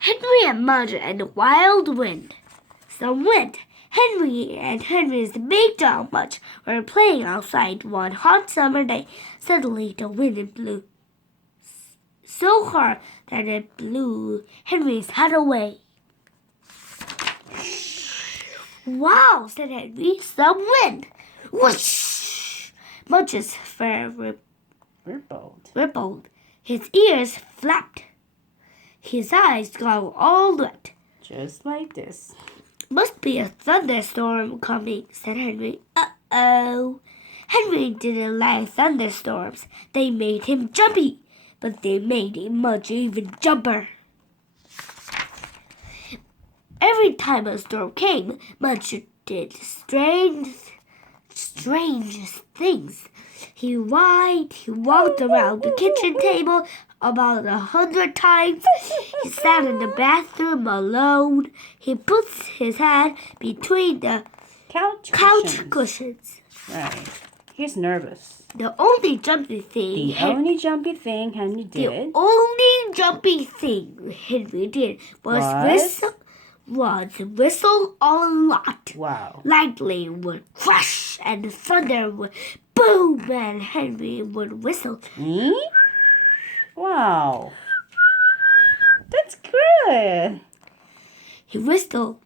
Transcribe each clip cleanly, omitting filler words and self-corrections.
Henry and Mudge and the Wild Wind. Some wind. Henry and Henry's big dog Mudge were playing outside one hot summer day. Suddenly the wind blew so hard that it blew Henry's hat away. Wow, said Henry, some wind. Whoosh! Mudge's fur rippled. His ears flapped. His eyes got all wet. Just like this. Must be a thunderstorm coming, said Henry. Uh-oh. Henry didn't like thunderstorms. They made him jumpy, but they made him much even jumper. Every time a storm came, Mudge did strange things. He walked around the kitchen table about 100 times. He sat in the bathroom alone. He puts his head between the couch cushions. Right. He's nervous. The only jumpy thing Henry did was whistle a lot. Wow. Lightning would crash and thunder would boom and Henry would whistle. Wow. That's good. He whistled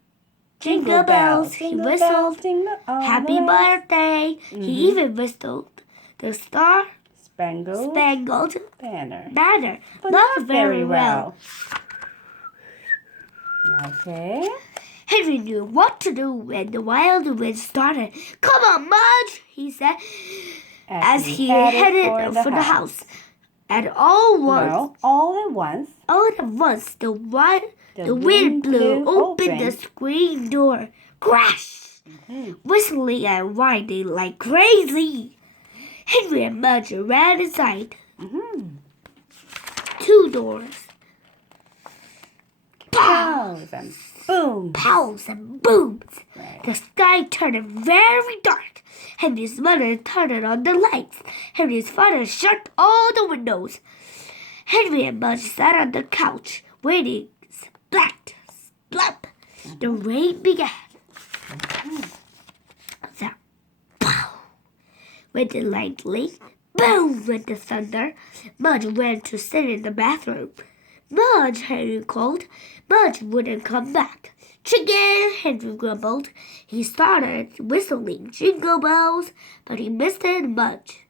jingle bells. He whistled happy birthday. He even whistled the Star Spangled Banner. But not very well. Okay. Henry knew what to do when the wild wind started. Come on, Mudge, he said, as he headed for the house. And all at once, the wind blew open the screen door. Crash! Whistling and whining like crazy. Henry and Mudge ran inside. 2 doors. Pows and booms. Right. The sky turned very dark. Henry's mother turned on the lights. Henry's father shut all the windows. Henry and Mudge sat on the couch, waiting. Splat, splop. The rain began. Then, pow, went the lightning. Boom went the thunder. Mudge went to sit in the bathroom. Mudge, Henry called. Mudge wouldn't come back. Chicken, Henry grumbled. He started whistling jingle bells, but he missed Mudge.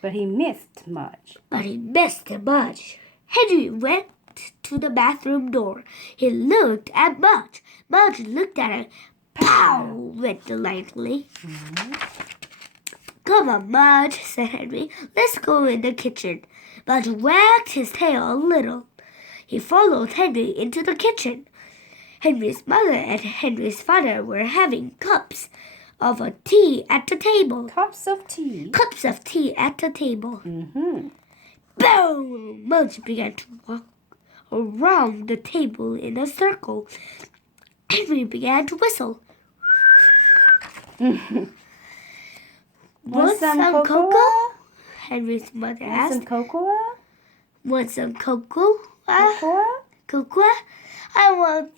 Henry went to the bathroom door. He looked at Mudge. Mudge looked at him. Pow! Went the lightning. Come on, Mudge, said Henry. Let's go in the kitchen. Mudge wagged his tail a little. He followed Henry into the kitchen. Henry's mother and Henry's father were having cups of tea at the table. Cups of tea at the table. Boom! Mudge began to walk around the table in a circle. Henry began to whistle. Want some cocoa? Henry's mother asked. Want some cocoa? Want some cocoa? Cocoa? I want...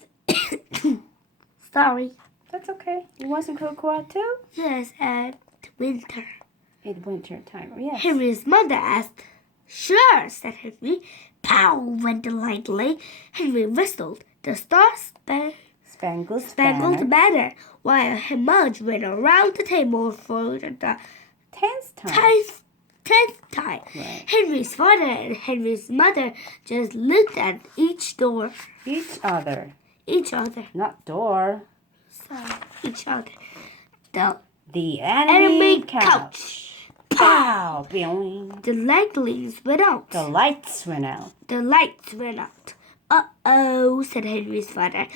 Sorry. That's okay. You want some cocoa too? Yes, at winter. At winter time, yes. Henry's mother asked. Sure, said Henry. Pow went the lightning. Henry whistled the Star-Spangled Banner, while Mudge went around the table for the 10th time. Right. Henry's father and Henry's mother just looked at each other. Not door. Sorry, each other. The enemy couch. Pow! Boing. The lightnings went out. The lights went out. Uh-oh, said Henry's father.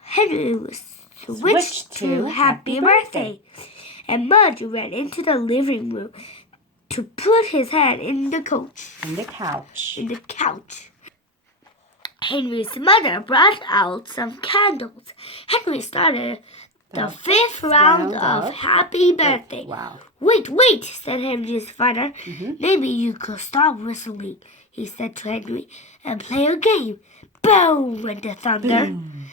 Henry switched to Happy Birthday. And Mudge ran into the living room to put his head in the couch. Henry's mother brought out some candles. Henry started the 5th round of Happy Birthday. Wow. Wait, said Henry's father. Maybe you could stop whistling, he said to Henry, and play a game. Boom! Went the thunder. Boom.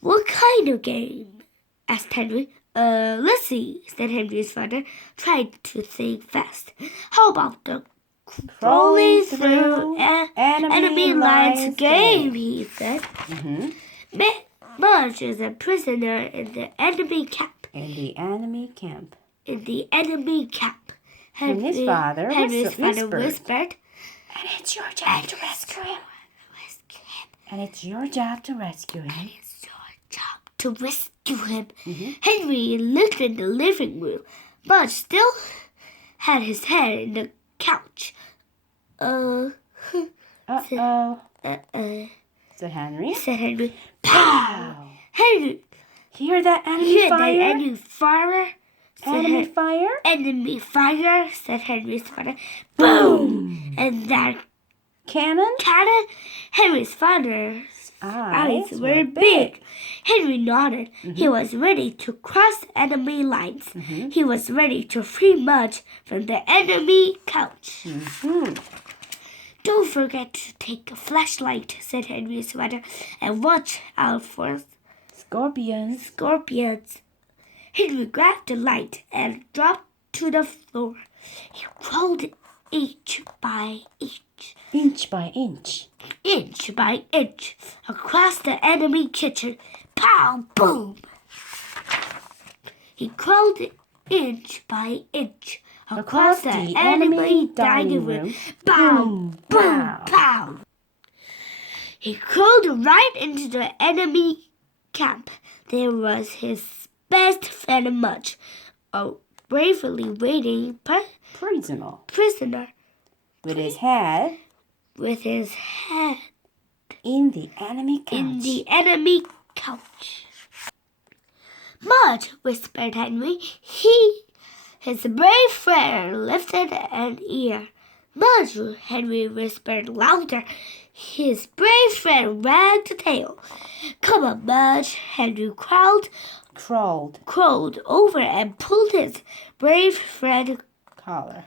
What kind of game? Asked Henry. Let's see, said Henry's father, trying to think fast. How about the crawling through enemy lines game, he said. Mudge is a prisoner in the enemy camp. In the enemy camp. In the enemy camp. Henry's father whispered. And it's your job to rescue him. And it's your job to rescue him. And it's your job to rescue him. Henry looked in the living room. Mudge still had his head in the couch. Uh-oh. Said Henry. Pow! Henry! Hear that enemy fire? Enemy fire? Enemy fire? Enemy fire, said Henry's father. Boom! And that cannon? Henry's father's eyes were big. Henry nodded. He was ready to cross enemy lines. He was ready to free Mudge from the enemy couch. Don't forget to take a flashlight, said Henry's father, and watch out for scorpions. Henry grabbed the light and dropped to the floor. He crawled inch by inch, across the enemy kitchen. Pow! Boom! He crawled inch by inch, across the enemy dining room. Boom! Boom! Pow! He crawled right into the enemy camp. There was his best friend Mudge, a bravely waiting prisoner. With his head in the enemy couch. Mudge, whispered Henry. His brave friend lifted an ear. Mudge, Henry whispered louder. His brave friend wagged the tail. Come on, Mudge, Henry crawled over and pulled his brave friend collar.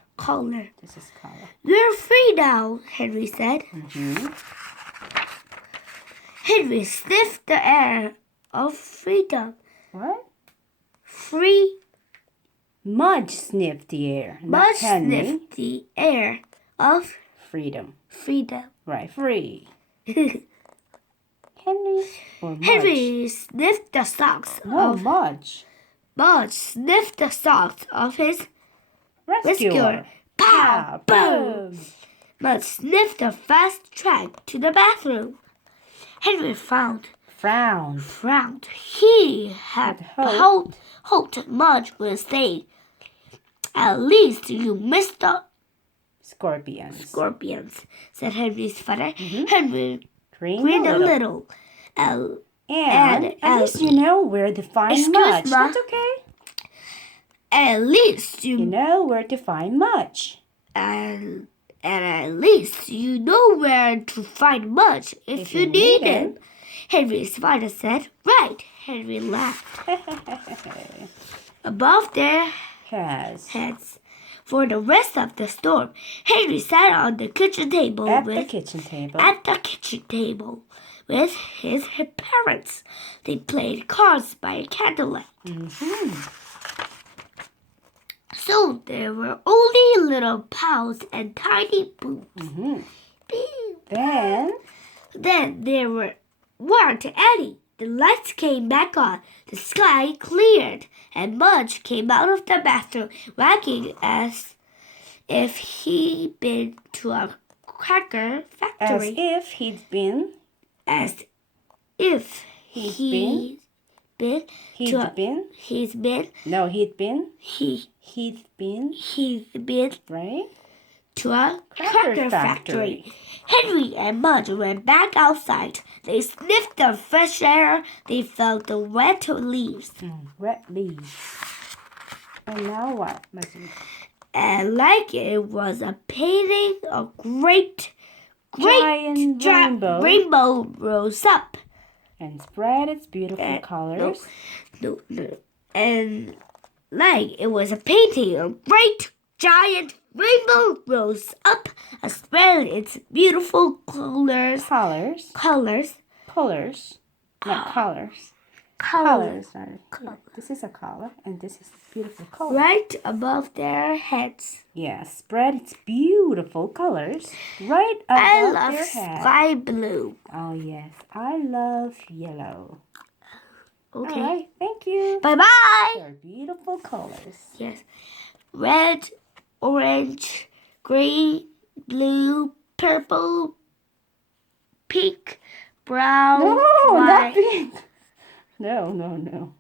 This is collar. You're free now, Henry said. Henry sniffed the air of freedom. What? Free. Mudge sniffed the air. Mudge sniffed the air of freedom. Right, free. Henry or Mudge? Henry sniffed the socks of Mudge. Mudge sniffed the socks of his rescuer. Pow! Boom! Mudge sniffed the fast track to the bathroom. Henry frowned. He had hoped Mudge would say, "At least you missed the scorpions," said Henry's father. Henry grinned a little. And at least you know where to find Mudge. That's okay. At least you know where to find Mudge. And at least you know where to find Mudge if you need him. Henry's father said. Right, Henry laughed. Above their heads. For the rest of the storm, Henry sat on the kitchen table at the kitchen table with his parents. They played cards by candlelight. So there were only little pows and tiny booms. Then there weren't any. The lights came back on. The sky cleared, and Mudge came out of the bathroom, wagging as if he'd been to a cracker factory. He'd been right? To a cracker factory. Henry and Mudge went back outside. They sniffed the fresh air. They felt the wet leaves. Wet leaves. And now what, Mudge? And like it was a painting, a great rainbow rose up. And spread its beautiful colors. And like it was a painting, a great giant rainbow rose up and spread its beautiful colors. Colors. Not colors. Colors. This is a color, and this is beautiful color. Right above their heads. Yes, spread its beautiful colors right above their heads. I love sky blue. Oh, yes. I love yellow. Okay. All right, thank you. Bye-bye. They're beautiful colors. Yes. Red, orange, green, blue, purple, pink, brown, No, white. not pink. No.